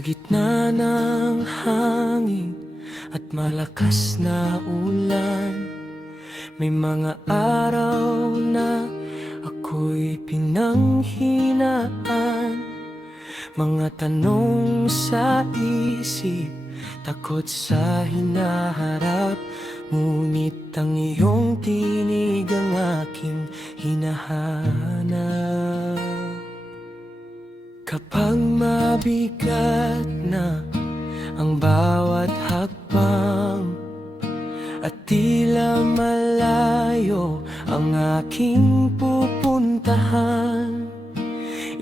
Sa gitna ng hangin at malakas na ulan, may mga araw na ako'y pinanghinaan. Mga tanong sa isip, takot sa hinaharap, ngunit ang iyong tinig ang aking hinahanap. Kapag mabigat na ang bawat hakbang at tila malayo ang aking pupuntahan,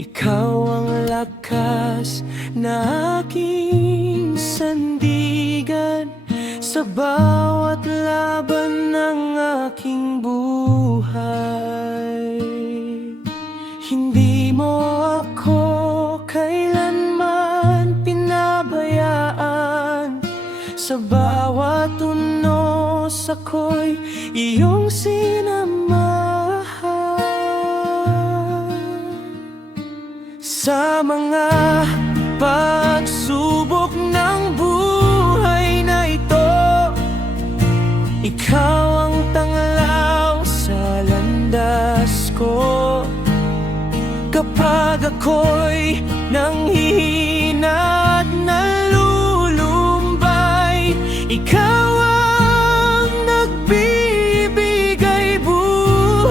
ikaw ang lakas na aking sandigan sa bawat laban ng aking buhay. Hindi mo ako kailanman pinabayaan, sa bawat unos ako'y iyong sinamahan. Sa mga pagsubok ng buhay na ito, ikaw ang tanglaw sa landas ko. Kapag ako'y nanghihina at nalulumbay, ikaw ang nagbibigay buhay.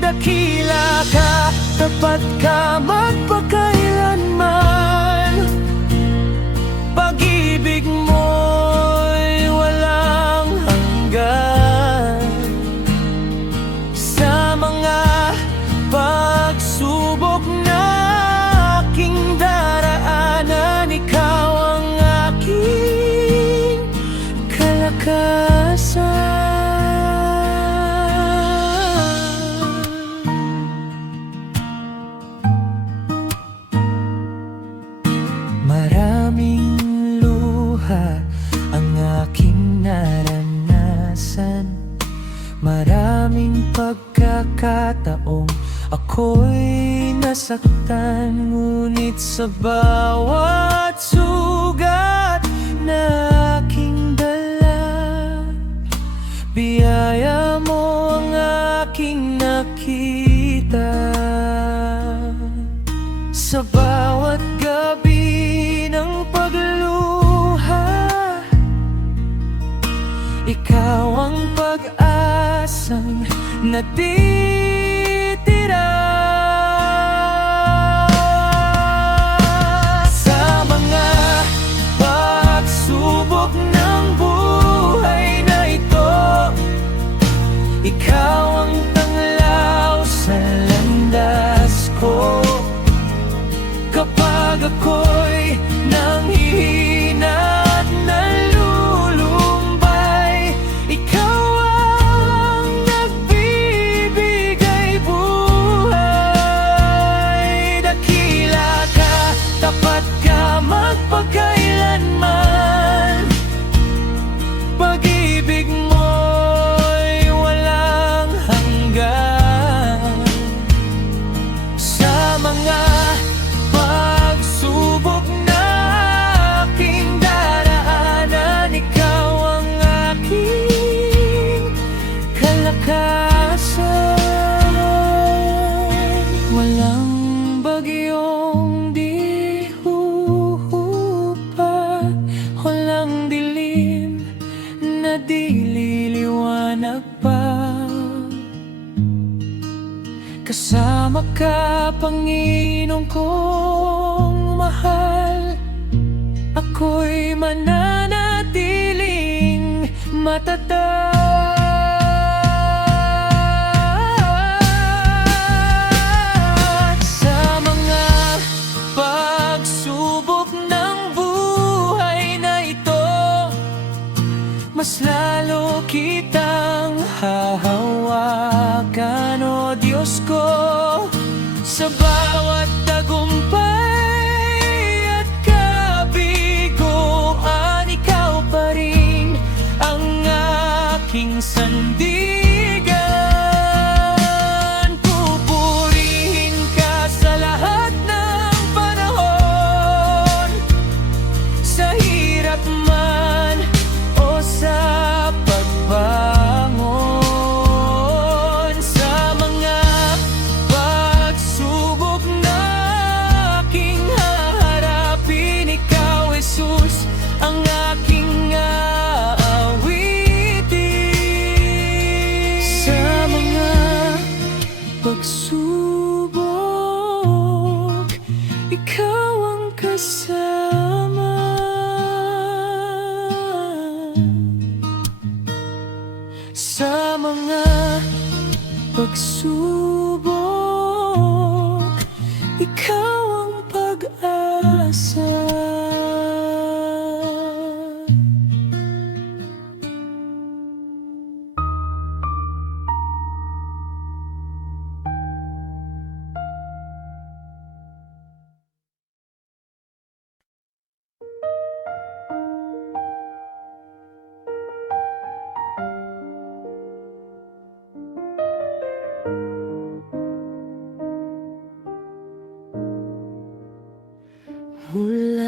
Dakila ka, tapat ka, magpakailanman. Pag-ibig mo'y walang hanggan. Sa mga pagsubok na aking daraanan, ikaw ang aking kalakasan. Maraming luha ang aking naranasan, maraming pagkakataong ako'y nasaktan, ngunit sa bawat sugat na aking dala, biyaya mo ang aking nakita. Sa bawat gabi ng pagluha, ikaw ang pag-asang natitira. Sa mga pagsubok ng buhay na ito, ikaw ang tanglaw sa landas ko. Kapag ako'y nanghihina at nalulumbay, ikaw ang nagbibigay buhay. Dakila ka, tapat ka, magpakailanman. Pag-ibig mo'y walang hanggan. Sa mga pagsubok na aking daraanan, ikaw ang aking kalakasan. Walang bagyong di huhupa, walang dilim na di liliwanag pa. Kasama ka, Panginoon kong mahal, ako'y mananatiling matatag. Sa mga pagsubok ng buhay na ito, mas lalo kitang hahawakan, o Diyos ko. Sa bawat tagumpay at kabiguan, ikaw pa rin ang aking sandigan. Pupurihin ka sa lahat ng panahon.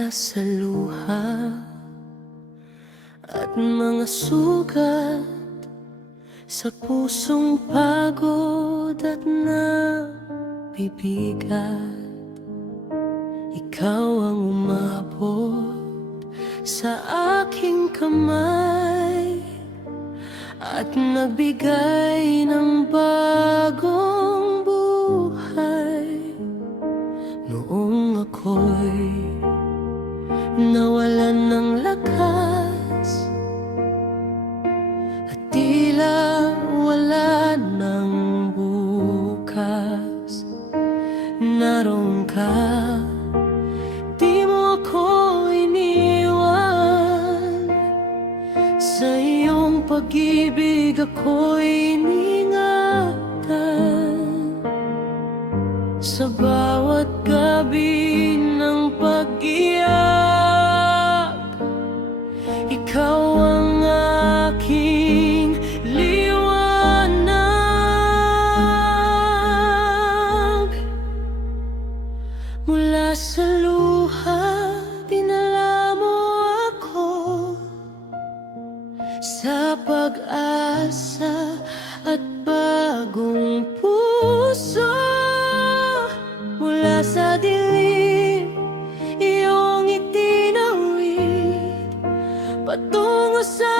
mula sa luha at mga sugat sa pusong pagod at nabibigat. Ikaw ang umabot sa aking kamay at nagbigay ng bagong buhay. Noong ako'y nawalan ng lakas at tila wala ng bukas, naroon ka. Di mo ako iniwan, sa iyong pag-ibig ako'y iningatan. Sa bawat gabi ng pag-iyak, ikaw ang aking liwanag. Mula sa luha, dinala mo ako sa pag-asa at bagong puso. Mula sa dilim, iyong itinawid patungo sa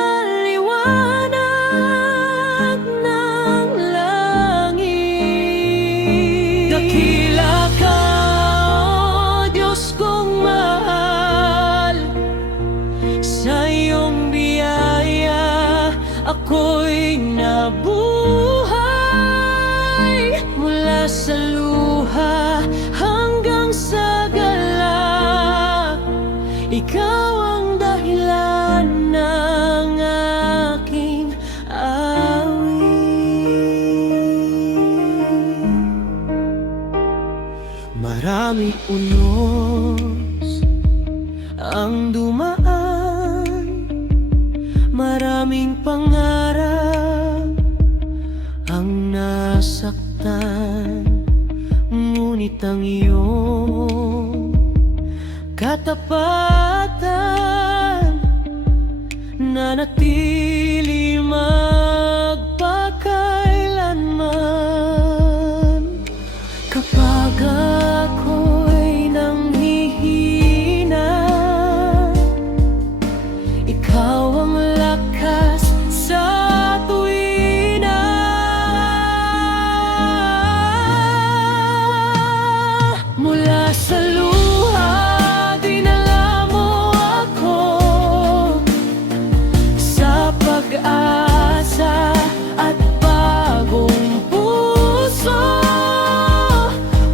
liwanag ng langit. Dakila ka, o Diyos kong mahal, sa iyong biyaya ako'y nabuhay. Mula sa luha hanggang sa galak, ikaw ang dahilan ng aking awit. Maraming unos ang dumaan, maraming pangarap ang nasaktan, ngunit ang iyong katapatan nanatili magpakailanman. Kapag ako'y nanghihina, ikaw ang lakas sa tuwina. Mula sa luha, dinala mo ako sa pag-asa at bagong puso.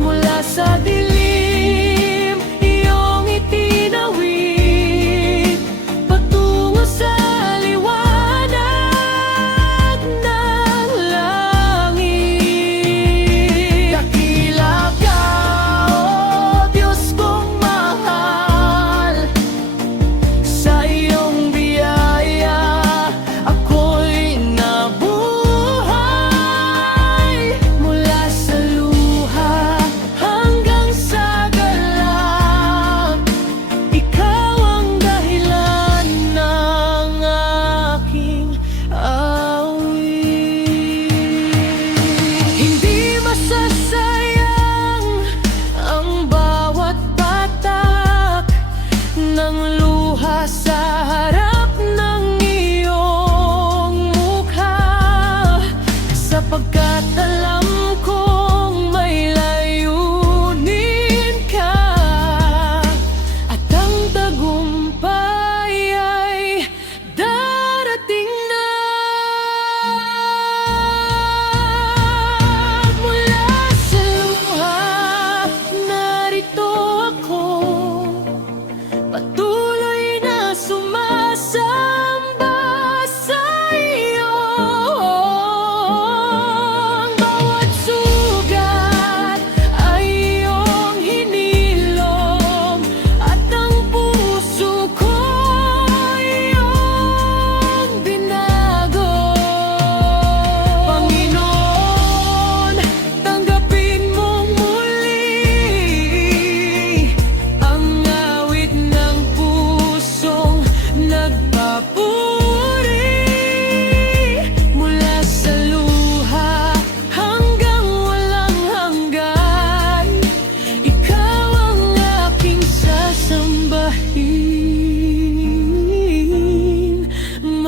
Mula sa dilim, iyong itinawid patungo sa liwanag ng langit. Dakila ka, o Diyos kong mahal, sa iyong biyaya ako'y nabuhay. Mula sa luha hanggang sa galak, ikaw ang dahilan ng aking awit. Hindi masasayang ang bawat patak ng luha sa harap ng iyong mukha, sapagkat alam kong may layunin ka at ang tagumpay ay darating na. Mula sa luha, narito ako, patuloy na sumasamba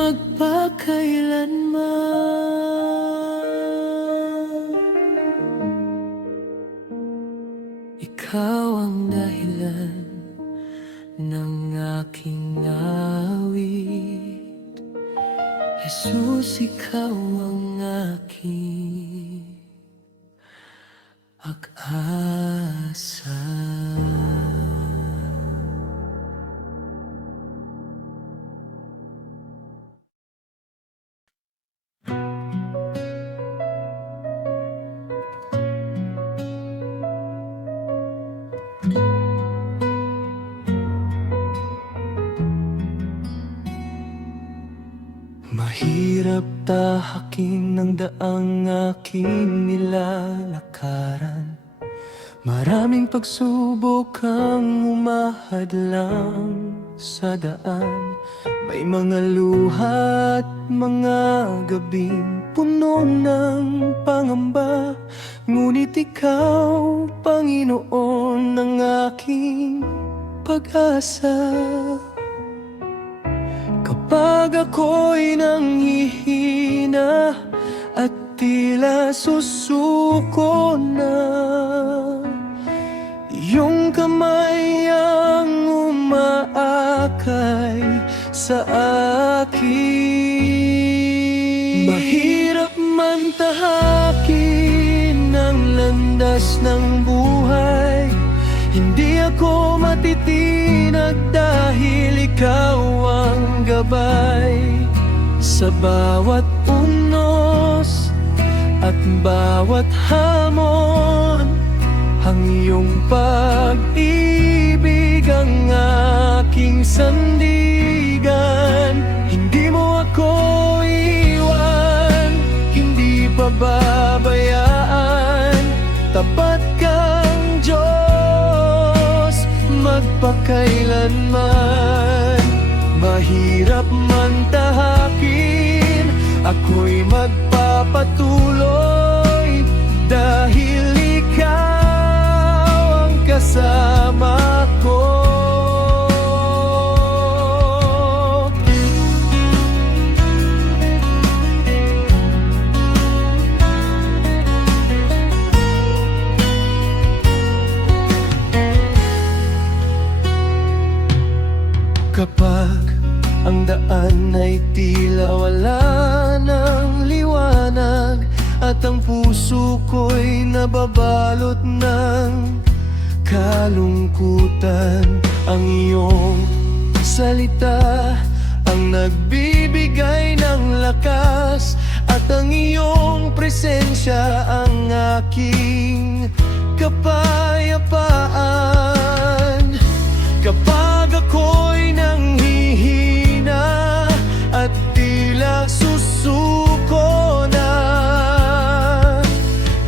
magpakailanman. Ikaw ang dahilan ng aking awit, Jesus, ikaw ang aking pag-asa. Mahirap tahaking ng daang aking nilalakaran. Maraming pagsubok ang humahadlang sa daan. May mga luha at mga gabing puno ng pangamba. Ngunit ikaw, Panginoon, ang aking pag-asa. Kapag ako'y nanghihina at tila susuko na, iyong kamay ang umaakay sa akin. Mahirap man tahakin ang landas ng buhay, hindi ako matitinag dahil ikaw ang gabay. Sa bawat unos at bawat hamon, ang iyong pag-ibig ang aking sandigan. Hindi mo ako iwan, hindi pababayaan. Tapat kang Diyos, magpakailanman. Mahirap man tahakin, ako'y magpapatuloy dahil ikaw ang kasama ko. Kapag ang daan ay tila wala ng liwanag at ang puso ko'y nababalot ng kalungkutan, ang iyong salita ang nagbibigay ng lakas at ang iyong presensya ang aking kapayapaan. Kapag ako'y nanghihina at tila susuko na,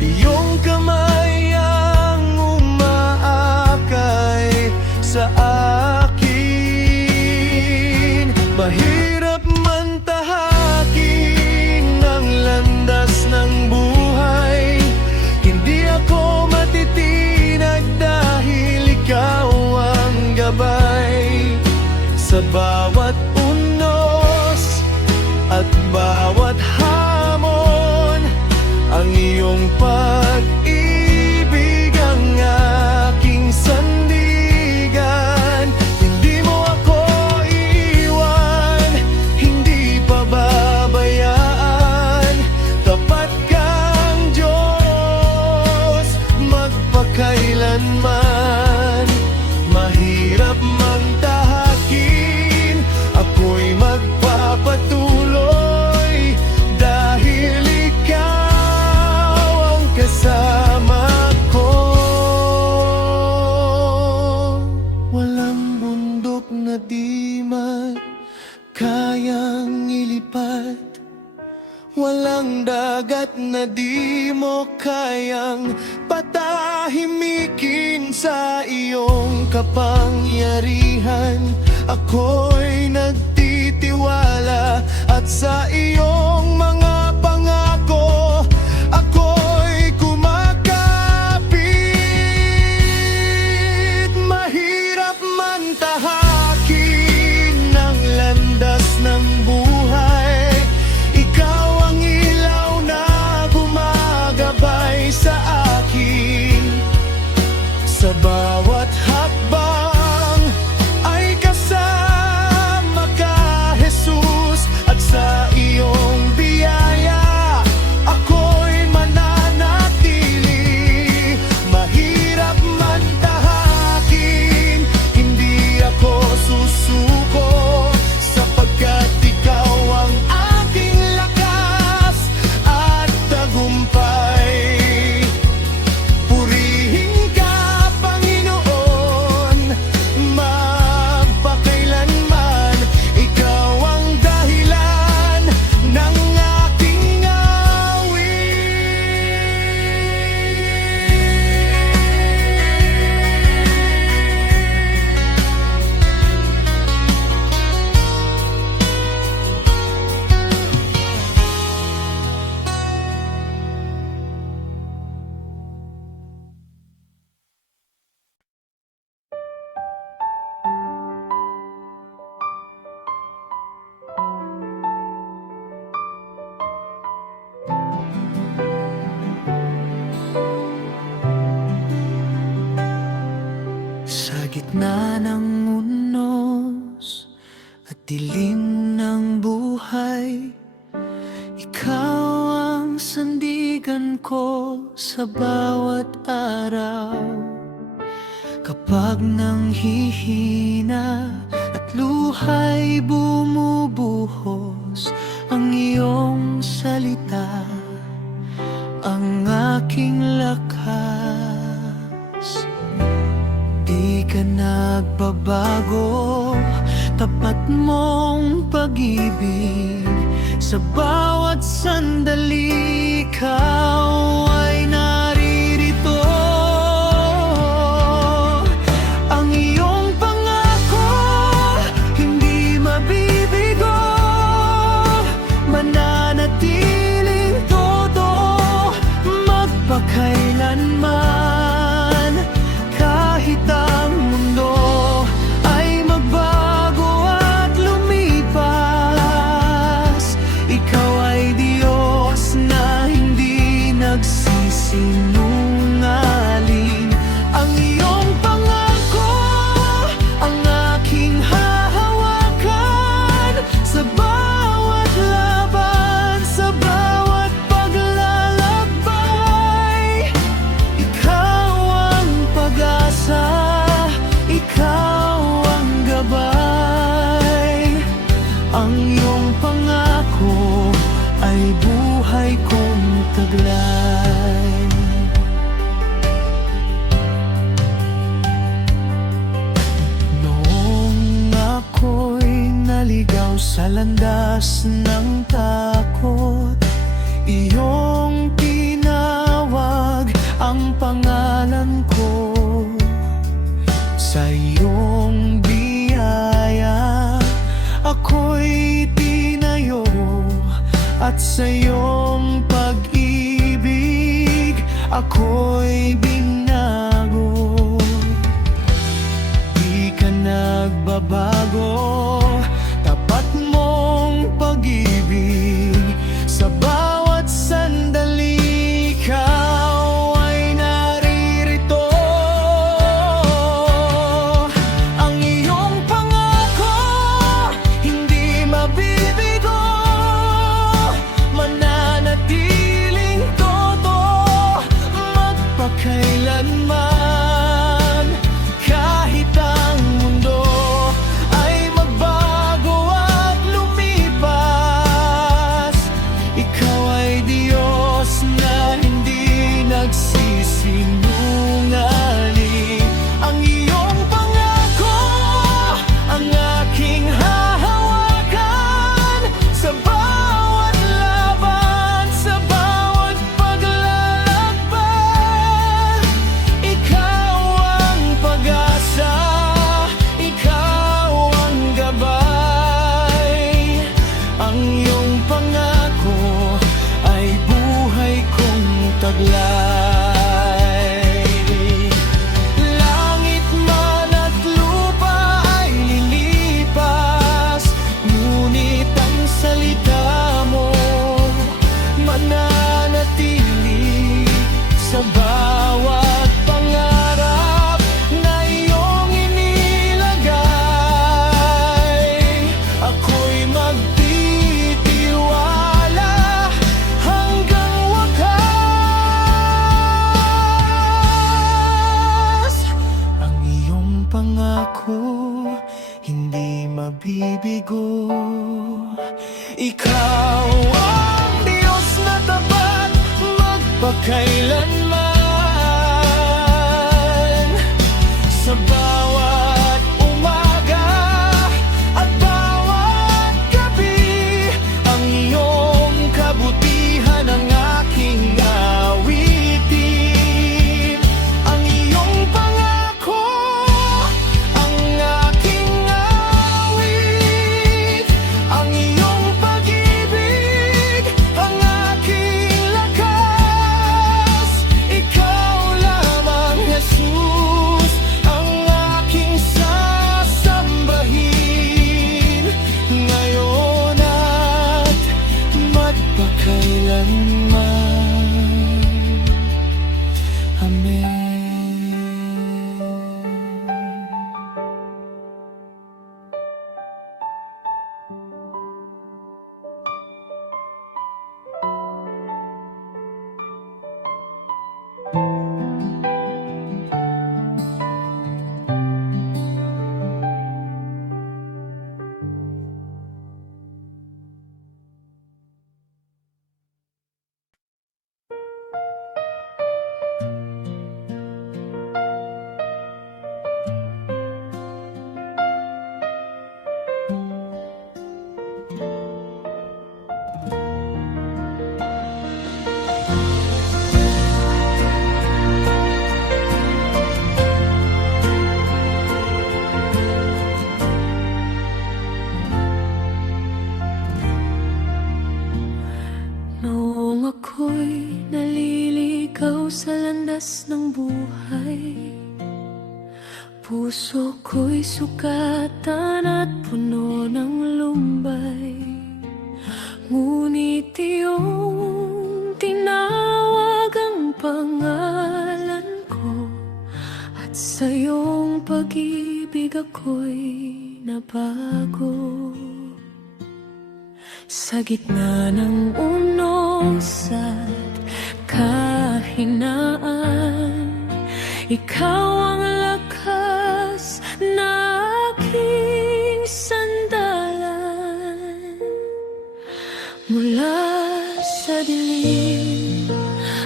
iyong kamay ang umaakay sa akin. Mahirap man tahakin ang landas ng buhay, hindi ako matitinag dahil ikaw ang gabay. Sa bawat unos at bawat hamon, ang iyong pag-ibig ang aking sandigan. Hindi mo ako iwan, hindi pababayaan. Tapat kang Diyos, magpakailanman. Mahirap mang tahakin, ako'y magpapatuloy dahil ikaw ang kasama ko. Walang bundok na di kayang ilipat, walang dagat na di mo kayang patahimikin. Sa iyong kapangyarihan ako'y nagtitiwala, at sa iyong mga pangako ako'y kumakapit. Mahirap man tahakin ang landas ng buhay, ng unos at dilim ng buhay, ikaw ang sandigan ko sa bawat araw. Kapag nanghihina at luha'y bumubuhos, ang iyong salita ang aking lakas. Di ka nagbabago, tapat mong pag-ibig sa bawat sandali, ikaw ay naririto. Ang iyong pangako hindi mabibigo, mananatiling totoo magpakailanman. Kahit ang mundo ay magbago at lumipas, ikaw ay Diyos na hindi nagsisinungaling. Ang iyong pangako ang aking hahawakan sa bawat laban, sa bawat paglalakbay. Ikaw ang pag-asa, ikaw ang gabay. Ang iyong pangako ay buhay kong taglay. Noong ako'y naligaw sa landas ng takot, iyong tinawag ang pangalan ko. Sa iyong biyaya ako'y tinayo, at sa iyong pag-ibig ako'y binago. Di ka nagbabago, tapat mong pag-ibig sa bawat sandali, ikaw ay naririto. Ang iyong pangako hindi mabibigo, mananatiling totoo magpakailanman. Kahit ang mundo ay magbago at lumipas, ikaw ay Diyos na hindi nagsisinungaling. Ang iyong pangako ang aking hahawakan sa bawat laban, sa bawat paglalakbay. Ikaw ang pag-asa, ikaw ang gabay. Ang iyong pangako ay buhay kong taglay. Langit man at lupa ay lilipas, ngunit ang salita mo mananatili sa bawat pangarap na iyong inilagay. Ako'y magtitiwala hanggang wakas. Ang iyong pangako hindi mabibigo, ikaw ang Diyos na tapat magpakailanman. Sa bawat umaga at bawat gabi, ang iyong kabutihan ang aking awitin. Ang iyong pangako ang aking awit. Ang iyong pag-ibig ang aking lakas. ko'y naliligaw sa landas ng buhay. Puso ko'y sukatan at puno ng lumbay. Ngunit iyong tinawag ang pangalan ko, at sa iyong pag-ibig ako'y nabago. Sa gitna ng unos at kahinaan, ikaw ang lakas na aking sandalan. Mula sa dilim,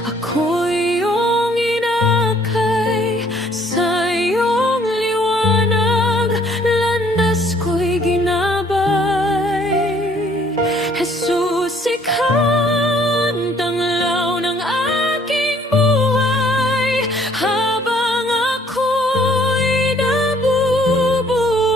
ako'y iyong inakay. Sa iyong liwanag, landas ko'y ginabay. Jesus, ikaw ang tanglaw ng aking buhay. Habang ako'y nabubuhay,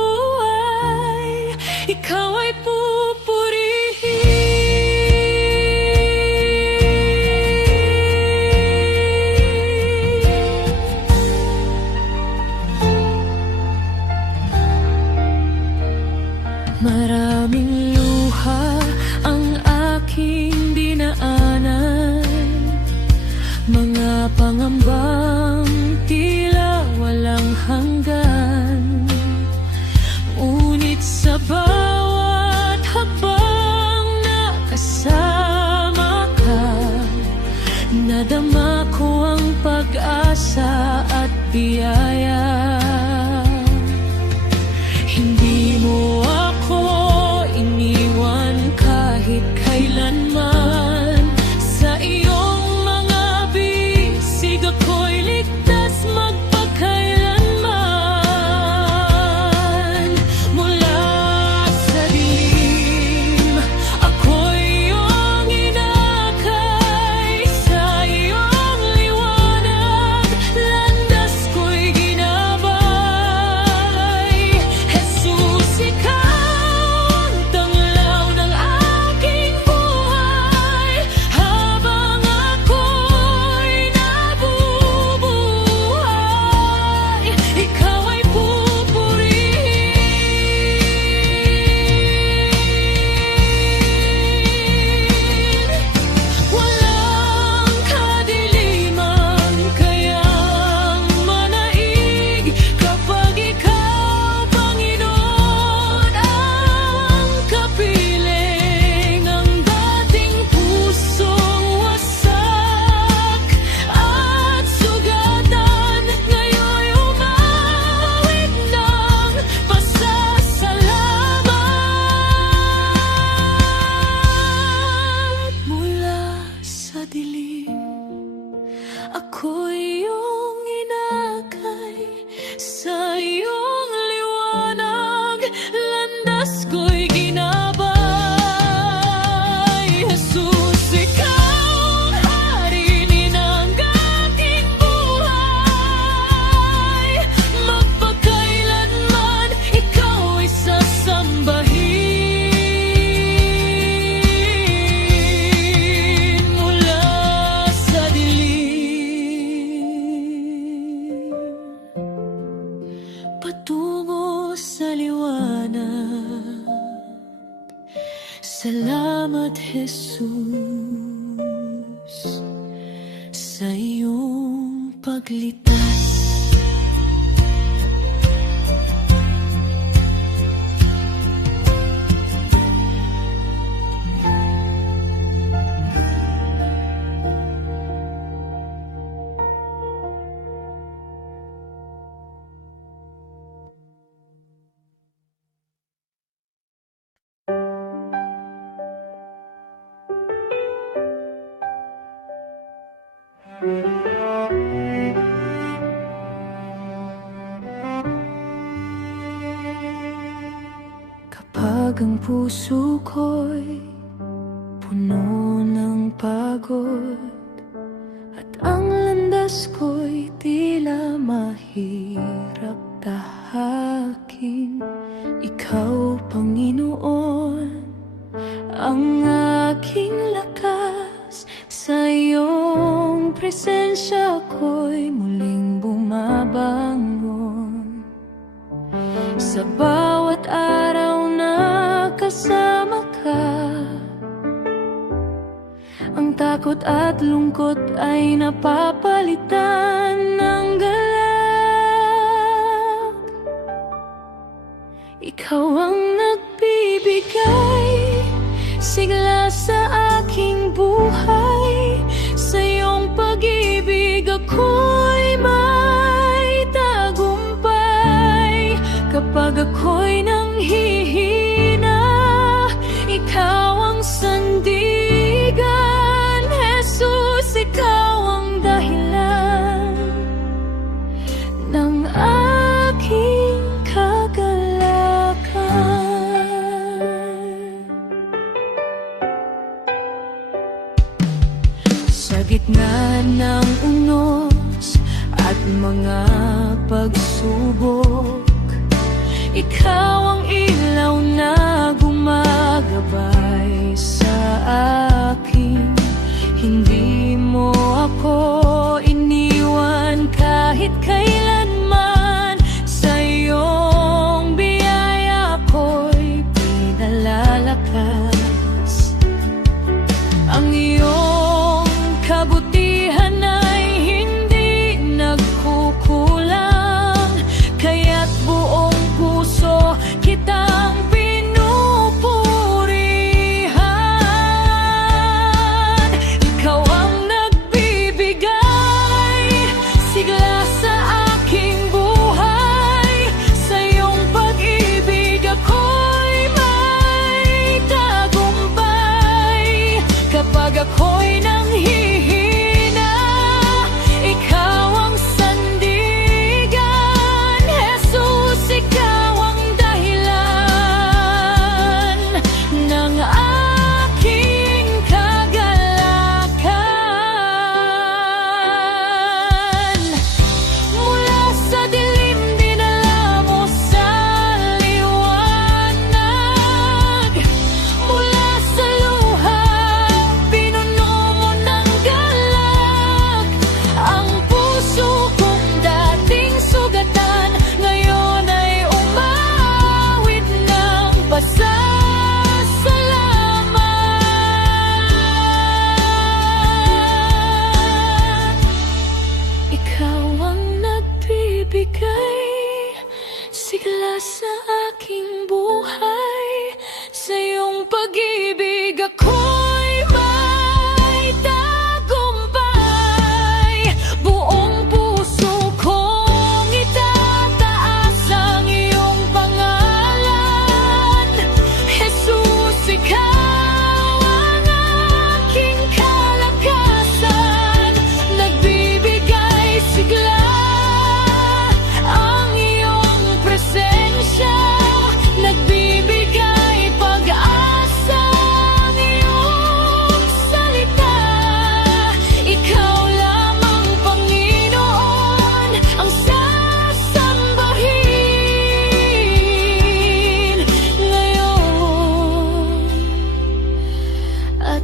ikaw ay pupurihin. Maraming luha ang aking dinaanan, mga pangambang tila walang hanggan. Ngunit sa bawat hakbang na kasama ka, nadama ko ang pag-asa at biyaya. Hindi mo ako iniwan kahit kailanman. Sa iyong mga bisig ako'y ligtas magpakailanman. Mula sa dilim, ako'y iyong inakay. Sa iyong liwanag, landas ko'y ginabay. Jesus, ikaw ang tanglaw ng aking buhay. Habang ako'y nabubuhay, ikaw ay pupurihin. Walang kadiliman kayang manaig kapag ikaw, Panginoon, ang kapiling. Ang dating pusong wasak at sugatan, ngayon'y umawit ng pasasalamat. Mula sa dilim, ako'y iyong inakay. Sa iyong liwanag, landas ko'y ginabay. Jesus, ikaw ang hari ng aking buhay. Magpakailanman, ikaw ay sasambahin. Mula sa dilim, patungo sa liwanag. Salamat, Jesus, sa iyong paglitas. Kapag ang puso ko'y puno ng pagod, at ang landas ko'y tila mahirap tahakin, ikaw, Panginoon, ang aking lakas. Sa takot at lungkot ay napapalitan ng galak. Ikaw ang nagbibigay sigla sa aking buhay. Sa iyong pag-ibig ako'y may tagumpay. Kapag ako'y nanghihina, ikaw ang sandigan. Jesus, ikaw ang dahilan ng aking kagalakan. Sa gitna ng unos at mga pagsubok, ikaw ang ilaw na gumagabay sa akin. Hindi mo ako iniwan kahit kailanman. Sa iyong biyaya ko'y pinalalakas. Ang iyong kabutihan ay hindi nagkukulang, kaya't buong puso kitang pinupurihan. Ikaw ang nagbibigay sigla sa aking buhay. Sa iyong pag-ibig ako'y may tagumpay. Kapag ako'y nanghihina, ikaw ang sandigan. Jesus, ikaw ang dahilan ng aking kagalakan. Mula sa dilim dinala mo sa liwanag. Mula sa luha pinuno mo ng galak. Ang puso kong dating sugatan ngayon ay umawit ng pasasalamat. Ikaw ang nagbibigay sigla sa aking buhay. Sa iyong pag-ibig ako'y may tagumpay. Buong puso kong itataas ang iyong pangalan. Jesus, ikaw ang aking kalakasan. Nagbibigay sigla ang iyong presensya. Nagbibigay pag-asa ang iyong salita. Ikaw lamang, Panginoon, ang sasambahin ngayon at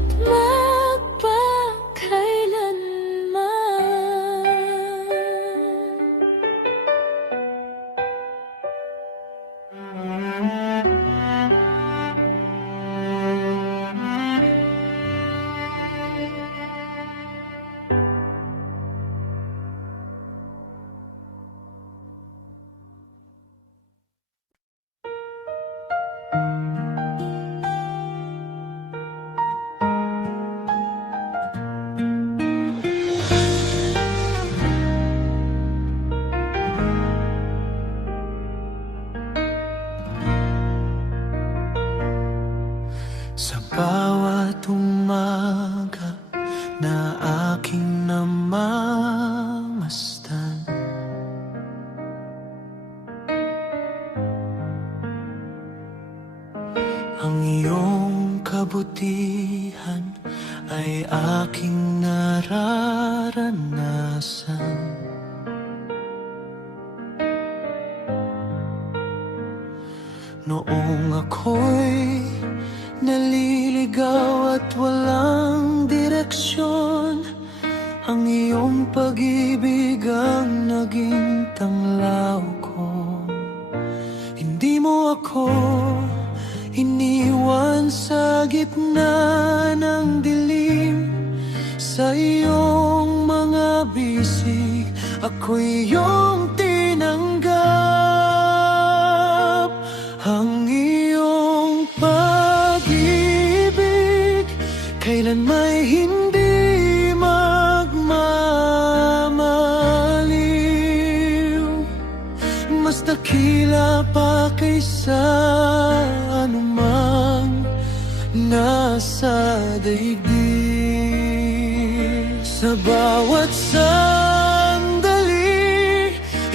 Sa bawat umaga na aking namamasdan, ang iyong kabutihan ay aking nararanasan. Noong ako'y naliligaw at walang direksyon, ang iyong pag-ibig ang naging tanglaw ko. Hindi mo ako iniwan sa gitna ng dilim. sa iyong mga bisig, ako'y iyong tinanggap. Ang iyong pag-ibig kailan may hindi magmamaliw, mas dakila pa kaysa anumang nasa daigdig. Sa bawat sandali,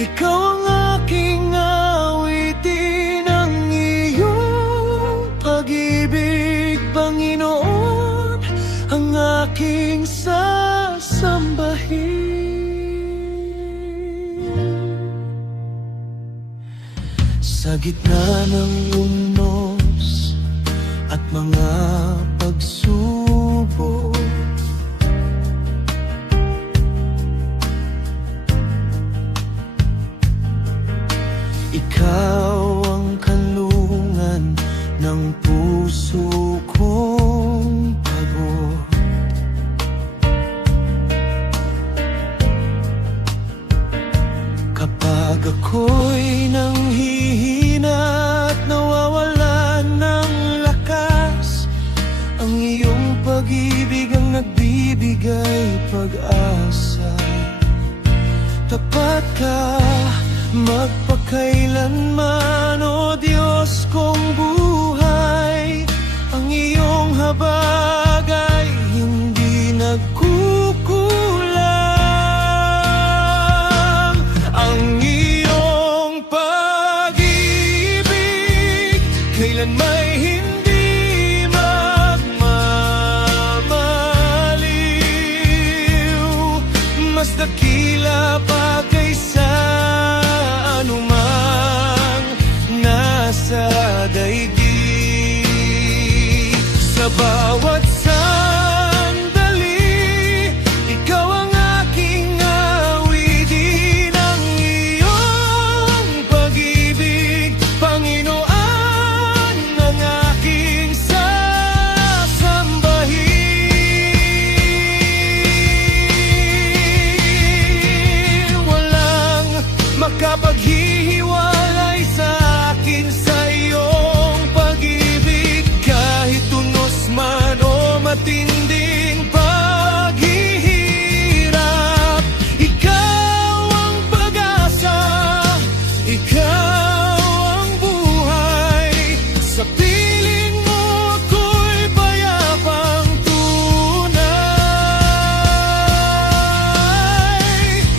ikaw ang aking awitin, ang iyong pag-ibig, Panginoon, ang aking sasambahin. Sa gitna ng unos at mga pagsubok, ikaw ang kanlungan ng puso kong pagod. Kapag ako'y nanghihina at nawawalan ng lakas, ang iyong pag-ibig ang nagbibigay pag-asa. Tapat ka magpakailanman, o Diyos kong buhay. Ang iyong habag ay hindi nagkukulang. Ang iyong pag-ibig kailan may hindi magmamaliw, mas dakila pa kaysa anumang nasa daigdig. Sa bawat sandali, ikaw ang aking awitin, ang iyong pag-ibig, Panginoon, ang aking sasambahin. Walang makapaghihiwalay sa akin sa iyong pag-ibig, kahit tunos man o matinding paghihirap. Ikaw ang pag-asa, ikaw ang buhay. Sa piling mo ako'y payapang tunay.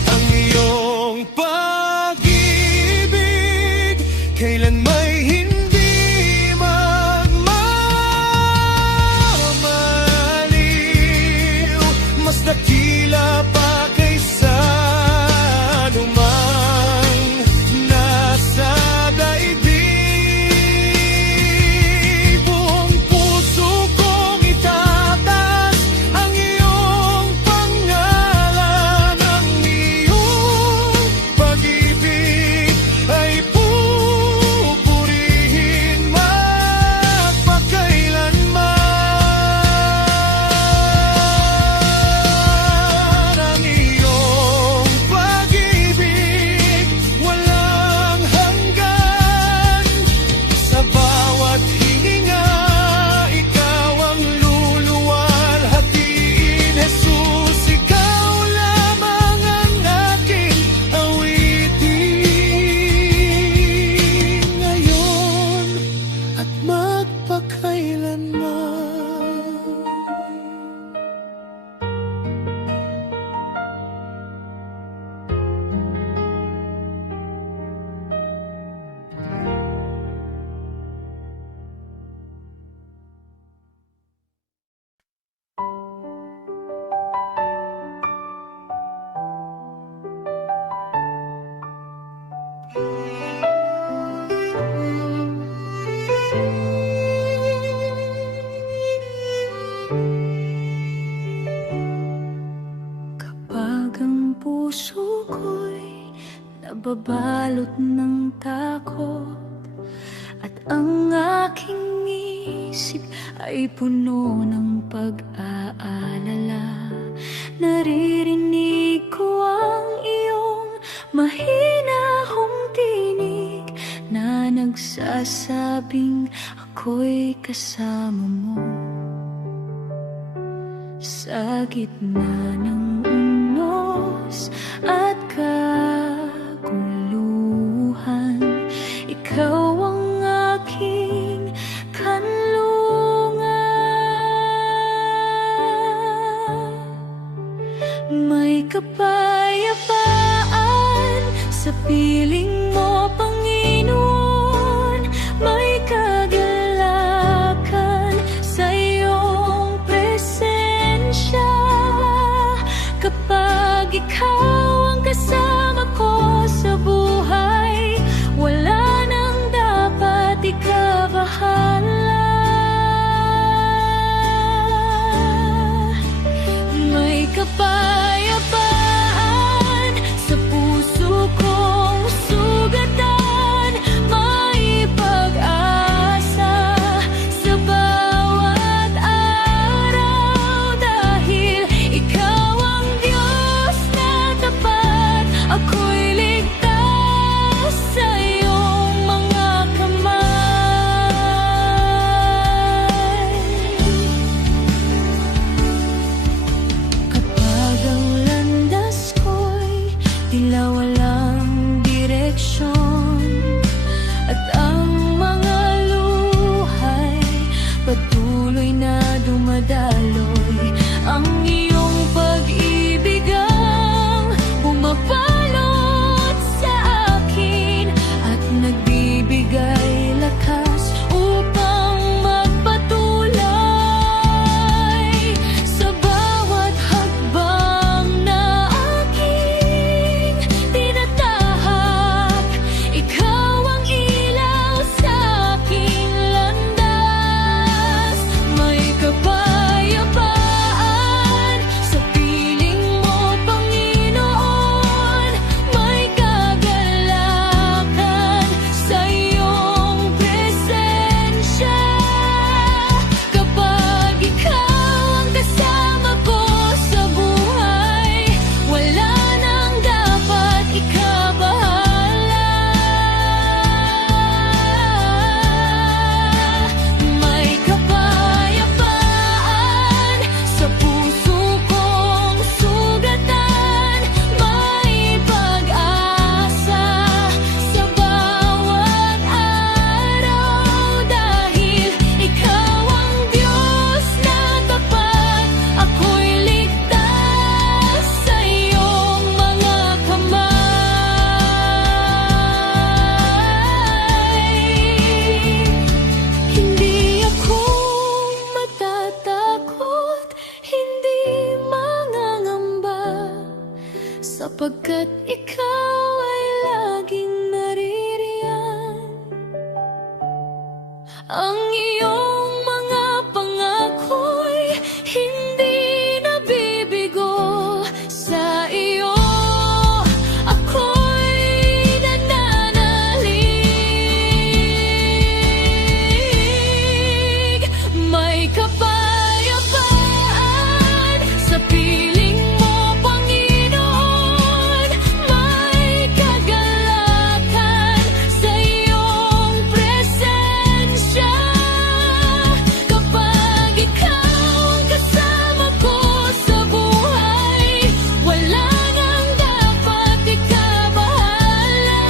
Ang iyong pag-ibig kailan may hindi magmamaliw, mas dakila pa kaysa anumang nasa daigdig. Buong puso kong itataas ang iyong pangalan, ang iyong pag-ibig ay pupurihin magpakailanman. Ang iyong pag-ibig walang hanggan. Sa bawat hininga, ikaw ang luluwalhatiin. Jesus, ikaw lamang ang aking awitin, ngayon at magpakailanman. Kapag ang puso ko'y nababalot ng takot, at ang aking isip ay puno ng pag-aalala, naririnig ko ang iyong mahinahong tinig na nagsasabing ako'y kasama mo. Sa gitna ng unos at kaguluhan, ikaw ang aking kanlungan. May kapayapaan sa piling mo, Panginoon. May kagalakan sa iyong presensya. Kapag ikaw ang kasama ko sa buhay, wala nang dapat ikabahala. May kapayapaan sa puso kong sugatan. May pag-asa sa bawat araw, dahil ikaw ang Diyos na tapat. Ako'y ligtas sa iyong mga kamay. Kapag ang landas ko'y tila walang direksyon, at ang mga luhay patuloy na dumadaloy, ang iyong pag-ibig ang bumapalot sa akin at nagbibigay lakas upang magpatuloy sa bawat hakbang na aking tinatahak. Ikaw ang ilaw sa aking landas. May kapayapaan sa piling mo, Panginoon. May kagalakan sa iyong presensya. Kapag ikaw ang kasama ko sa buhay, wala nang dapat ikabahala. May kapayapaan sa puso kong sugatan. May pag-asa sa bawat araw, dahil ikaw ang Diyos na tapat. Ako'y ligtas sa iyong mga kamay. Hindi ako matatakot, hindi mangangamba, sapagkat ikaw ay laging naririyan. Ang iyong mga pangako'y hindi nabibigo. Sa iyo ako'y nananalig. May kapayapaan sa piling mo, Panginoon. May kagalakan sa iyong presensya. Kapag ikaw ang kasama ko sa buhay, wala nang dapat ikabahala.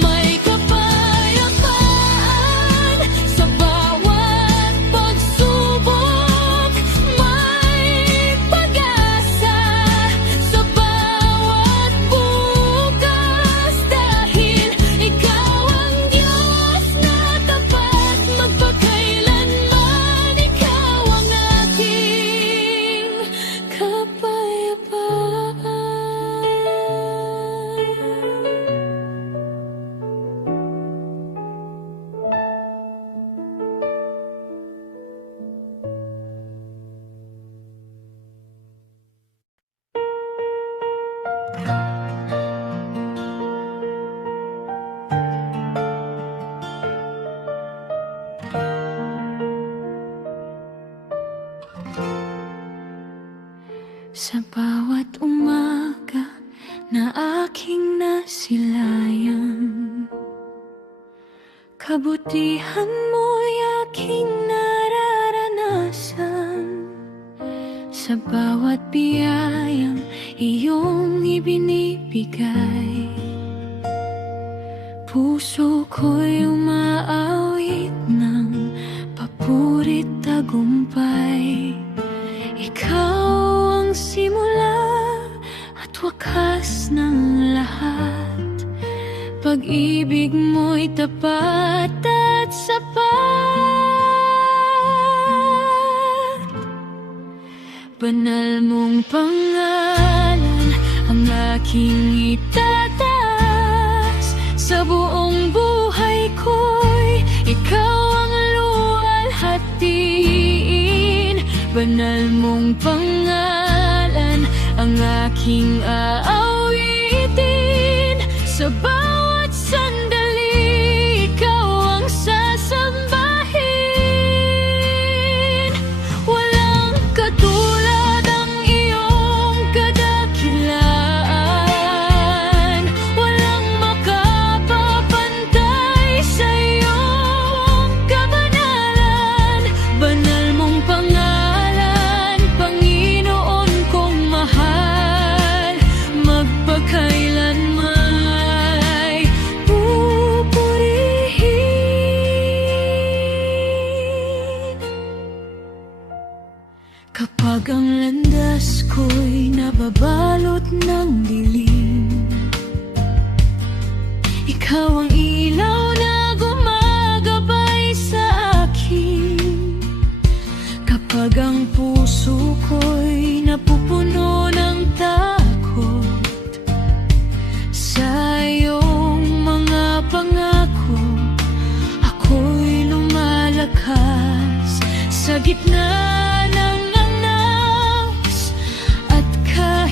May kapayapaan Sa bawat umaga na aking nasilayan, kabutihan mo'y aking nararanasan. Sa bawat biyayang iyong ibinibigay, puso ko'y umaawit ng papurit tagumpay. Ikaw ang simula at wakas ng lahat. Pag-ibig mo'y tapat at sapat. Banal mong pangalan ang aking itataas. Sa buong buhay ko'y ikaw ang luwalhatiin. Banal mong pangalan ang aking aawitin. Sa bawat sandali, ikaw ang sasambahin. Walang katulad ang iyong kadakilaan. Walang makapapantay sa iyong kabanalan. Banal mong pangalan, Panginoon kong mahal. Magpakailanman kapag ang landas ko'y nababalot ng dilim, ikaw ang ilaw na gumagabay sa akin. Kapag ang puso ko'y napupuno ng takot sa iyong mga pangako, ako'y lumalakas sa gitna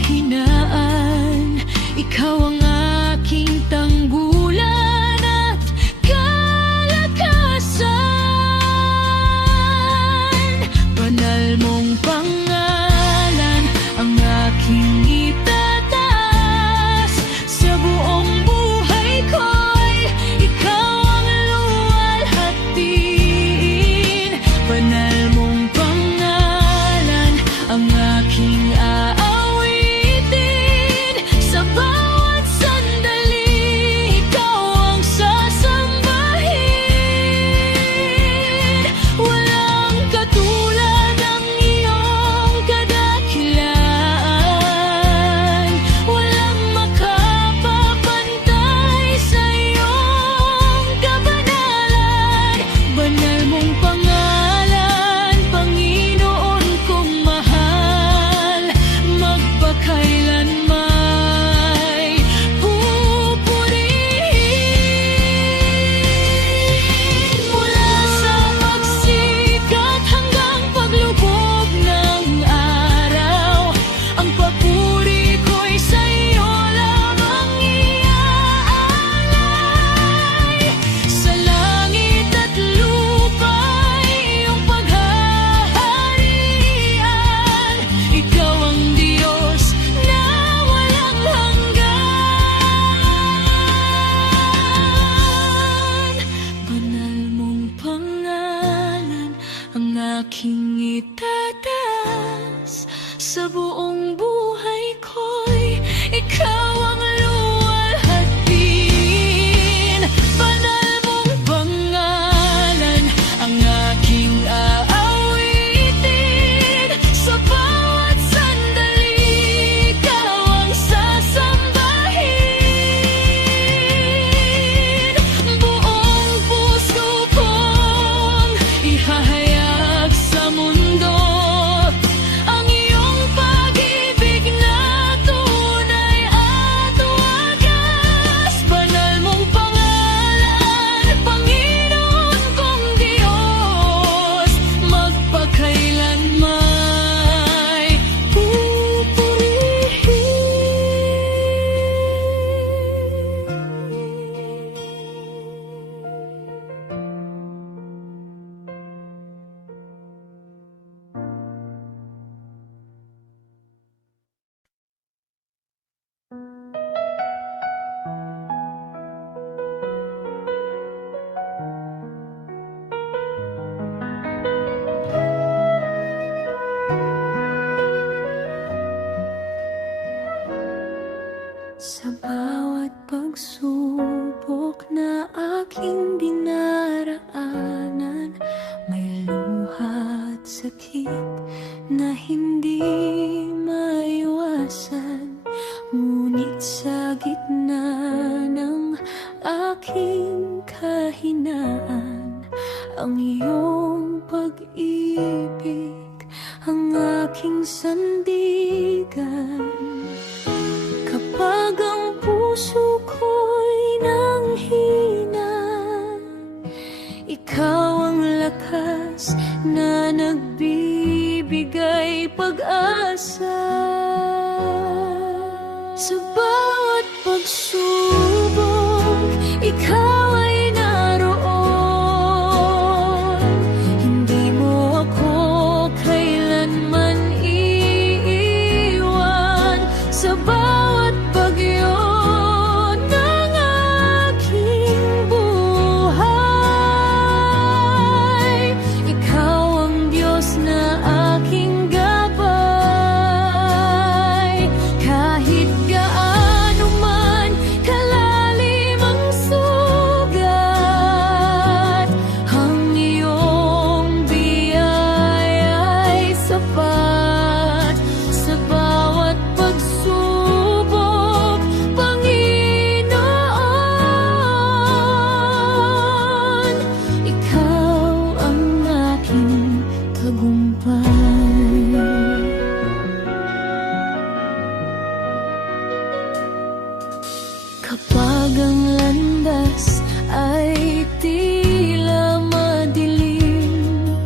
hinaan. Ikaw ang aking tanggulan at kalakasan. Banal mong pangalan ang aking itataas. Sa buong buhay ko'y ikaw ang luwalhatiin. Banal mong pangalan ang aking aking itataas. Sa buong buhay ko'y ikaw ang luwalhatiin. Banal mong pangalan ang aking aawitin. Sa bawat sandali, ikaw ang sasambahin. Buong puso kong ihahayag sa aking dinaraanan, may luha at sakit na hindi maiwasan. Ngunit sa gitna ng aking kahinaan, ang iyong pag-ibig ang aking sandigan. Kapag ang puso ko'y nanghina, ikaw ang lakas na nagbibigay pag-asa. Sa bawat pagsubok, ikaw ay naroon. Hindi mo ako kailanman iiwan. Sa bawat bagyo ng aking buhay, ikaw ang Diyos na aking gabay. Kahit gaano man kalalim ang sugat, ang iyong biyaya'y sapat. Sa bawat pagsubok, Panginoon, ikaw ang aking tagumpay. Kapag ang landas ay tila madilim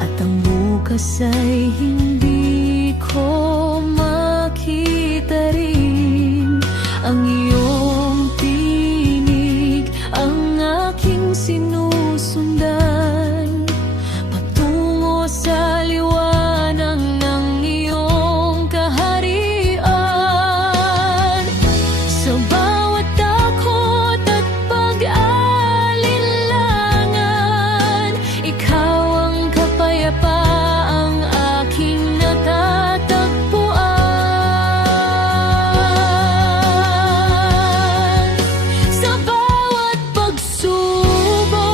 at ang bukas ay hindi ko makita rin, ang iyong tinig ang aking sinusundan patungo sa liwanag ng iyong kaharian. Sa bawat takot at pag-alinlangan, ikaw ang kapayapaang aking natatagpuan. Sa bawat pagsubok,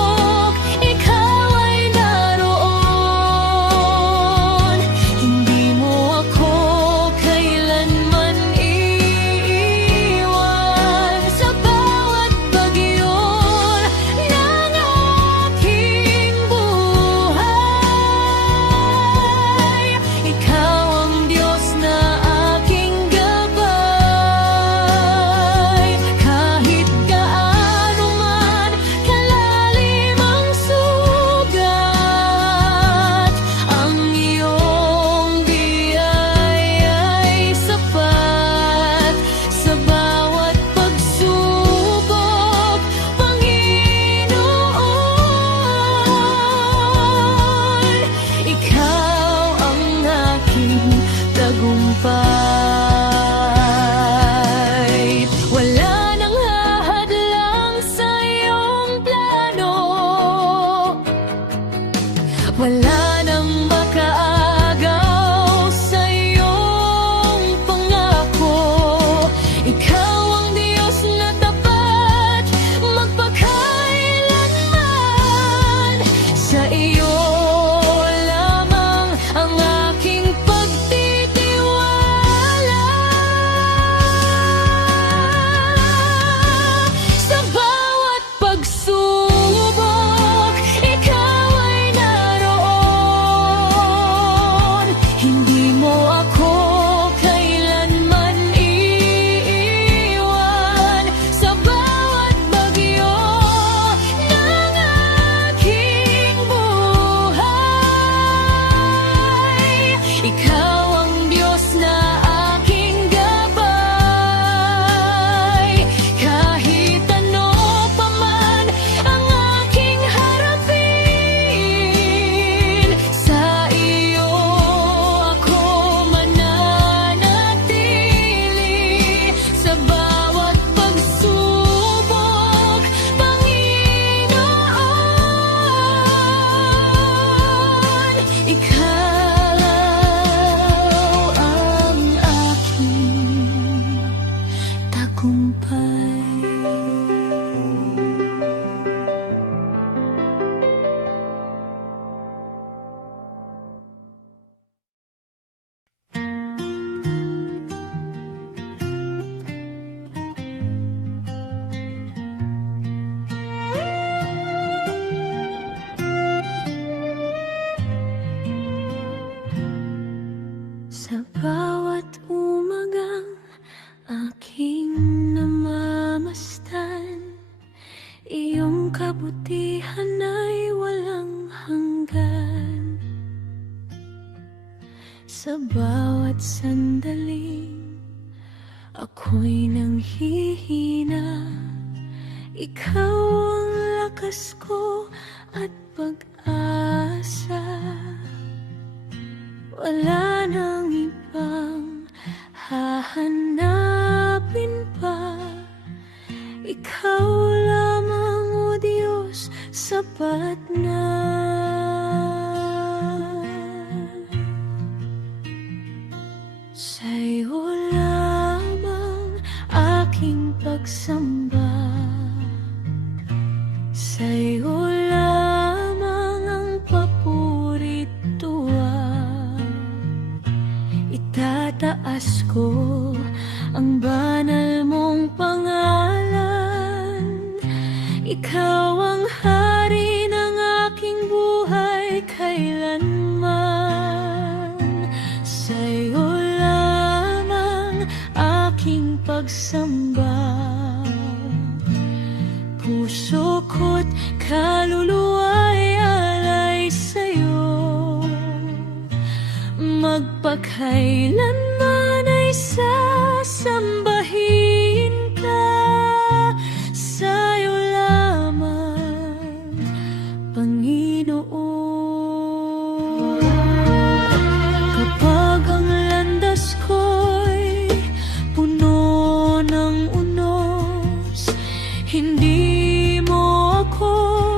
iyong kabutihan ay walang hanggan. Sa bawat sandaling ako'y nanghihina, ikaw ang lakas ko at pag-asa. Wala nang ibang hahanapin pa, ikaw lamang, O Diyos, sapat na. Sa'yo lamang aking pagsamba, sa'yo lamang ang papurituan. Itataas ko ang banal mong pangalan, ikaw ang hari ng aking buhay kailanman. Sa'yo lamang aking pagsamba, puso ko't kaluluwa'y alay sa'yo. Magpakailanman ay sasambahin ka, sa'yo lamang, Panginoon. Kapag ang landas ko'y puno ng unos, hindi mo ako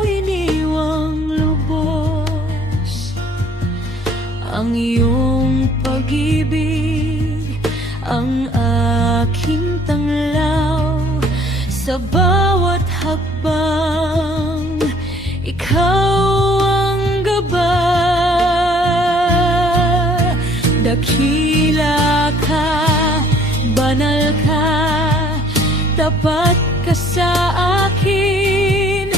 iniwang lubos. Ang iyong pag-ibig ang aking tanglaw, sa bawat hakbang ikaw ang gabay. Dakila ka, banal ka, tapat ka sa akin,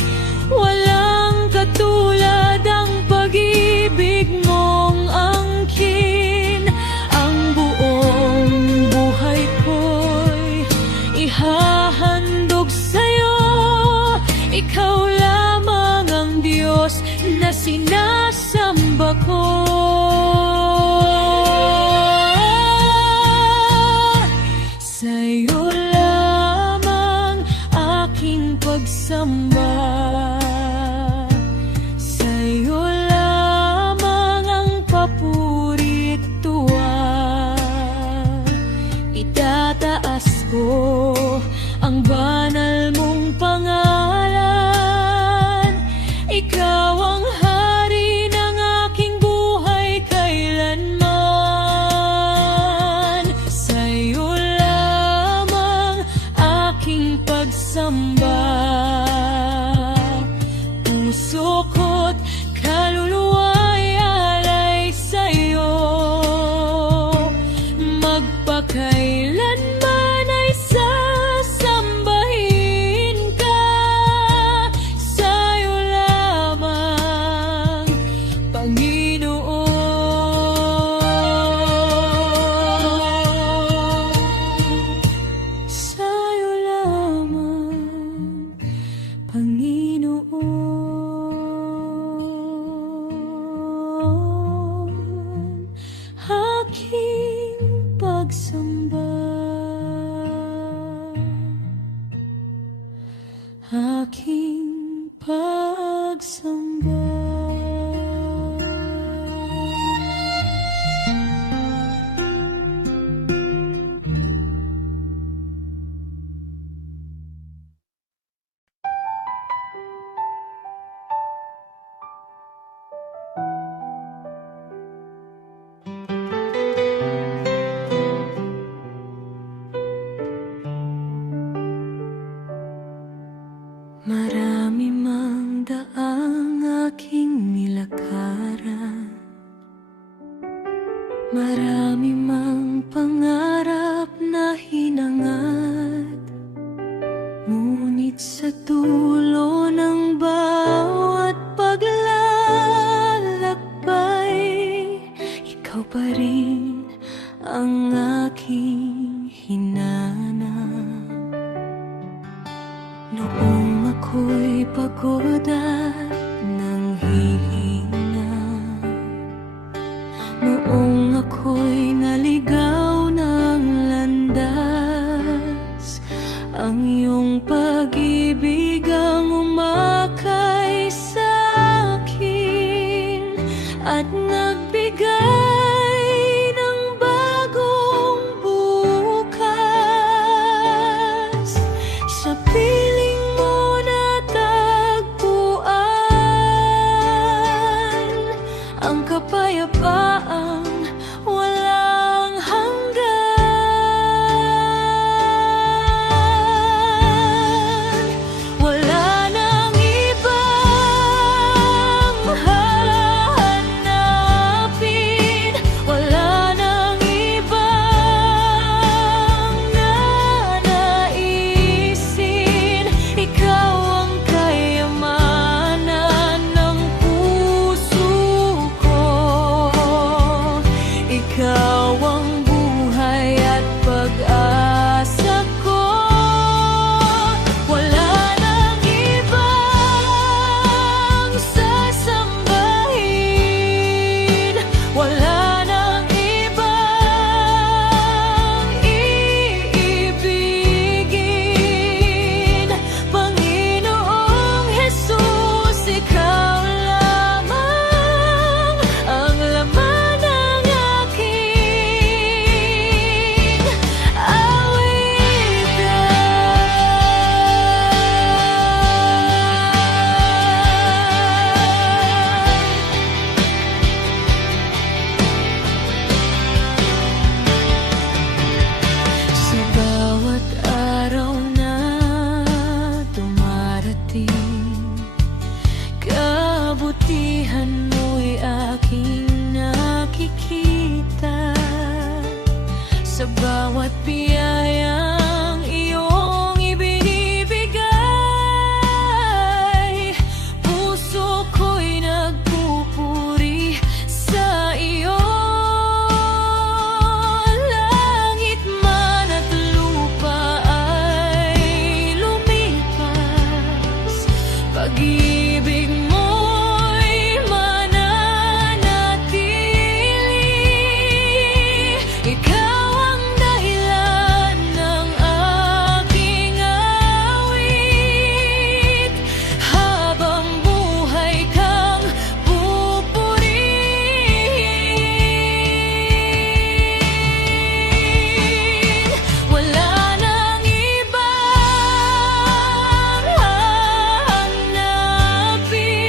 walang katulad ang pag-ibig mong angkin. Ang buong buhay ko'y ihahandog sa'yo, ikaw lamang ang Diyos na sinasamba ko. Sa'yo lamang aking pagsamba, sa'yo lamang ang papurituan. Itataas ko ang banal mong pangalan, ikaw ang hari ng aking buhay kailanman. Sa'yo lamang aking pagsamba, puso ko't kaluluwa'y alay sa'yo. Magpakailanman ay sasambahin ka, sa'yo lamang, Panginoon. Sa'yo lamang, Panginoon, aking pagsamba, aking pagsamba. Marami mang daang aking nilakaran, marami mang pangarap na hinangad, ngunit sa dulo ng bawat paglalakbay, ikaw pa rin ang aking hinanap. Noong ako'y ako'y pagod at nanghihina. Noong ako'y naligaw ng landas, ang iyong pag-ibig ang umakay sa akin at nagbigay ng bagong bukas. Sa piling mo natagpuan ang kapayapaang walang hanggan. Wala nang ibang hahanapin, wala nang ibang nanaisin. Ikaw ang kayamanan ng puso ko. Ikaw ang buhay at pag-asa ko. Wala nang ibang sasambahin, wala nang ibang iibigin. Panginoong Jesus, ikaw lamang ang laman ng aking sa bawat araw na dumarating, kabutihan mo'y aking nakikita. Sa bawat biyayang iyong ibinibigay, puso ko'y nagpupuri sa iyo. Langit man at lupa ay lumipas, pag-ibig mo'y mananatili. Ikaw ang dahilan ng aking awit, habang buhay kang pupurihin. Wala nang ibang hahanapin,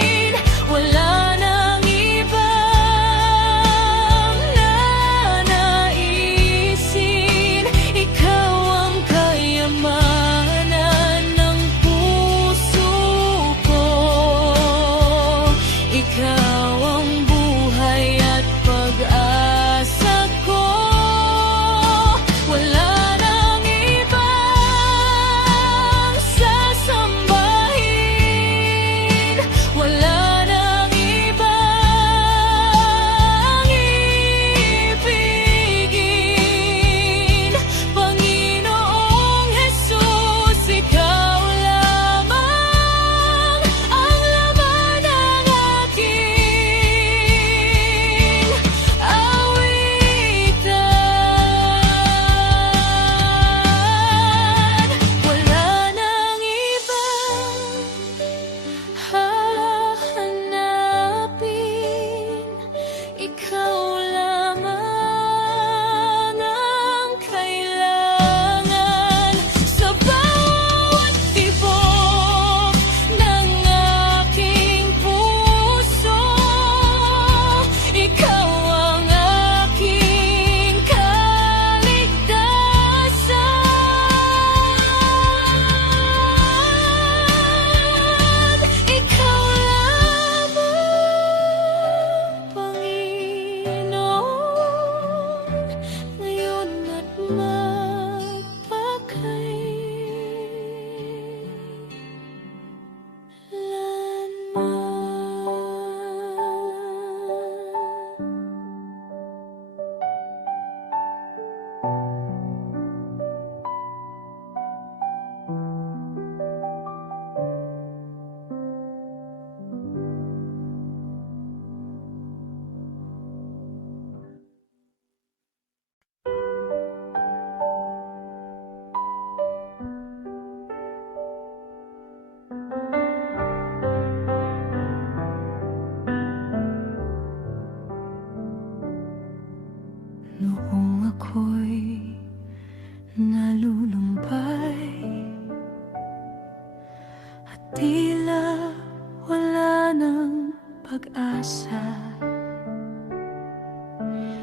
pag-asa.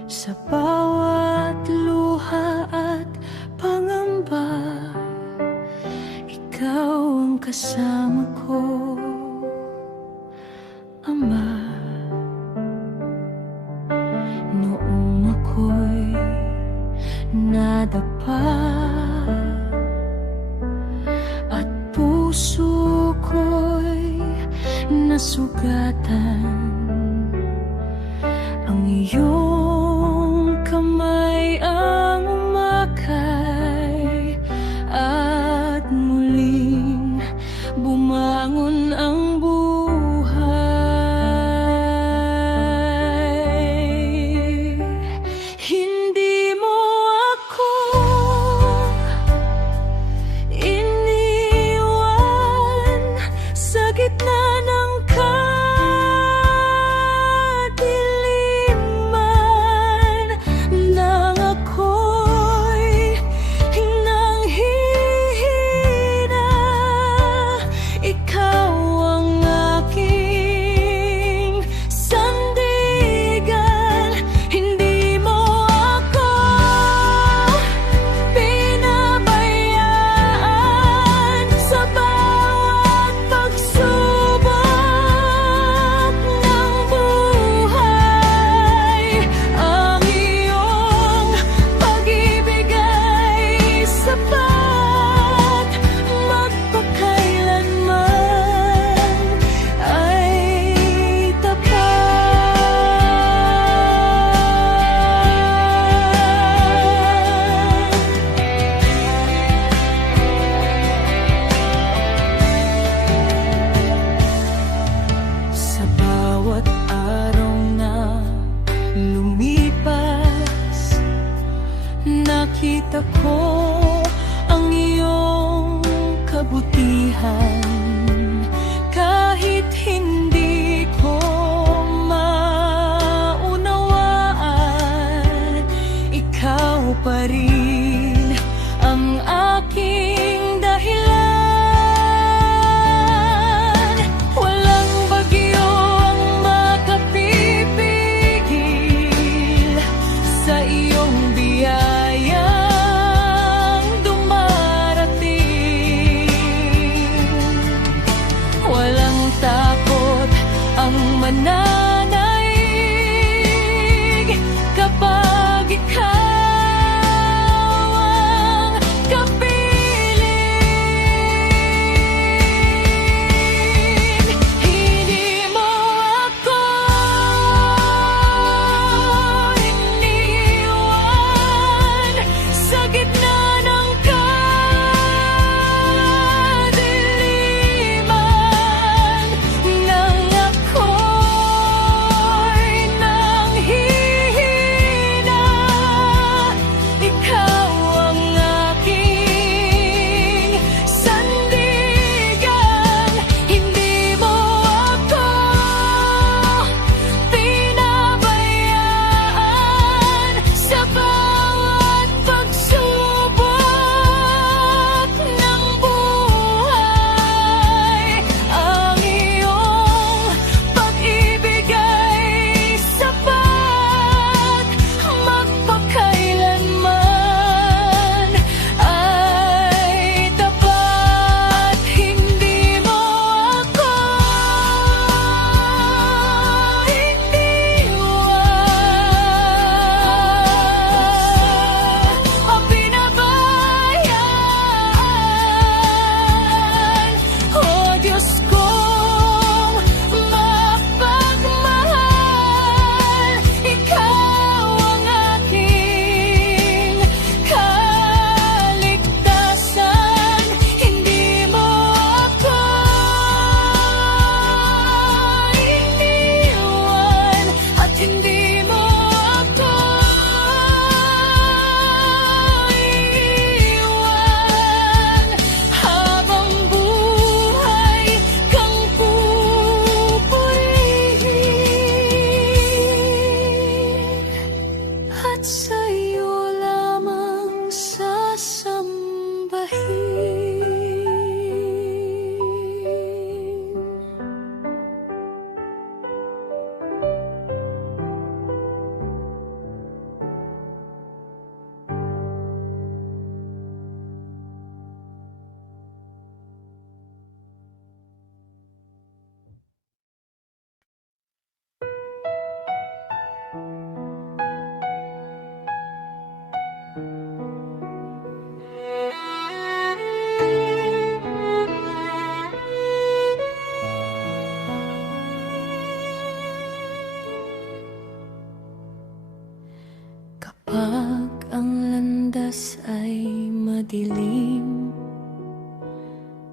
Sa bawat luha at pangamba, ikaw ang kasama ko, Ama. Noong ako'y nadapa at puso ko'y nasugatan, ang iyong kamay ang umakay at muling bumangon ang buhay. Hindi mo ako iniwan sa gitna ng kadiliman nang ako'y nanghihina. Ikaw ang aking sandigan. Hindi mo ako pinabayaan sa bawat pagsubok ng buhay. Ang iyong pag-ibig ay sapat, magpakailanman ay tapat. Sa bawat araw na lumipas, nakita ko ang iyong kabutihan. Kahit hindi ko maunawaan, ikaw pa rin ang aking dahilan. Walang bagyo ang makapipigil sa iyong biyayang dumarating. Walang takot ang mananaig kapag ikaw ang kapiling. Hindi mo ako iniwan sa gitna ng kadiliman nang ako'y dilim,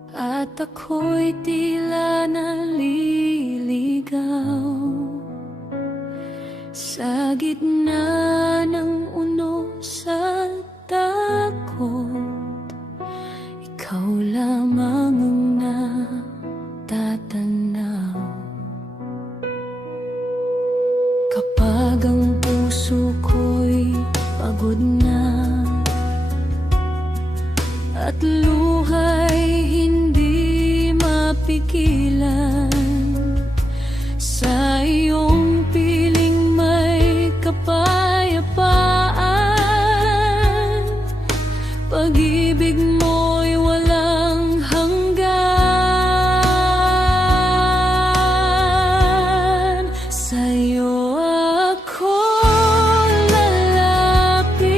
at ako'y tila naliligaw sa gitna ng unos at takot. Ikaw lamang ang natatanaw. Kapag ang puso ko'y pagod na at luha'y hindi mapigilan, sa iyong piling may kapayapaan. Pag-ibig mo'y walang hanggan. Sa'yo ako lalapit,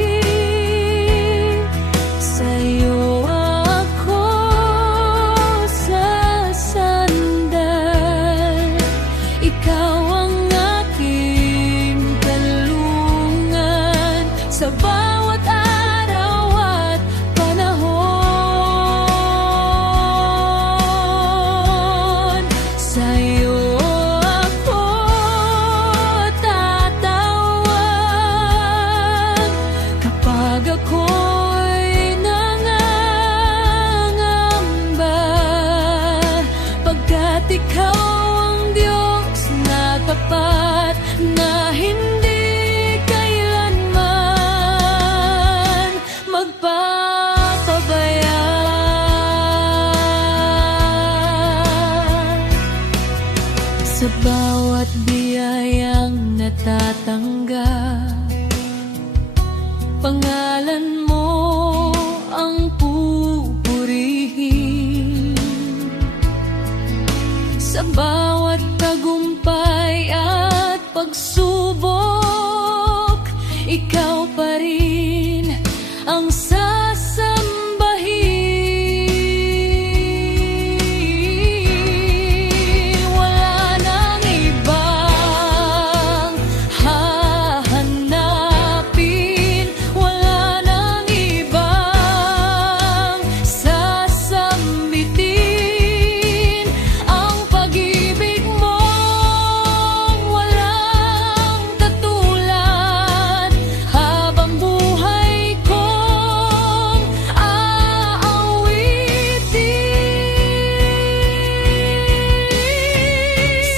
sa'yo ako sasandal. Ikaw ang aking talungan sa bawat araw at panahon. Sa'yo ako tatawag kapag ako'y nangangamba, pagkat ikaw ang Diyos na tapat, na hindi kailanman magpapabaya. Sa bawat biyayang natatanggap, pangalan mo ang pupurihin. Sa bawat tagumpay at pagsubok, ikaw pa rin ang sasambahin. Wala nang ibang hahanapin, wala nang ibang sasambitin. Ang pag-ibig mong walang katulad, habang buhay kong aawitin.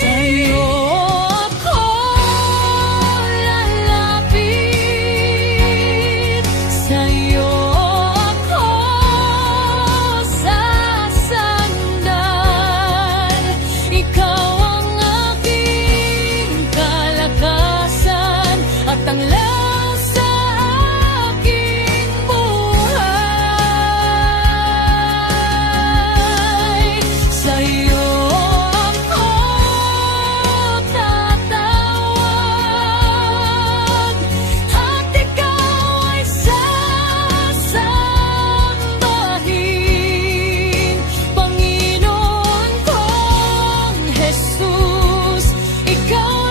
Sa'yo ako lalapit, sa'yo ako sasandal. Ikaw ang aking kalakasan at ang lang sa aking buhay. Sa'yo ako tatawag at ikaw ay sasambahin. Panginoon kong Jesus, ikaw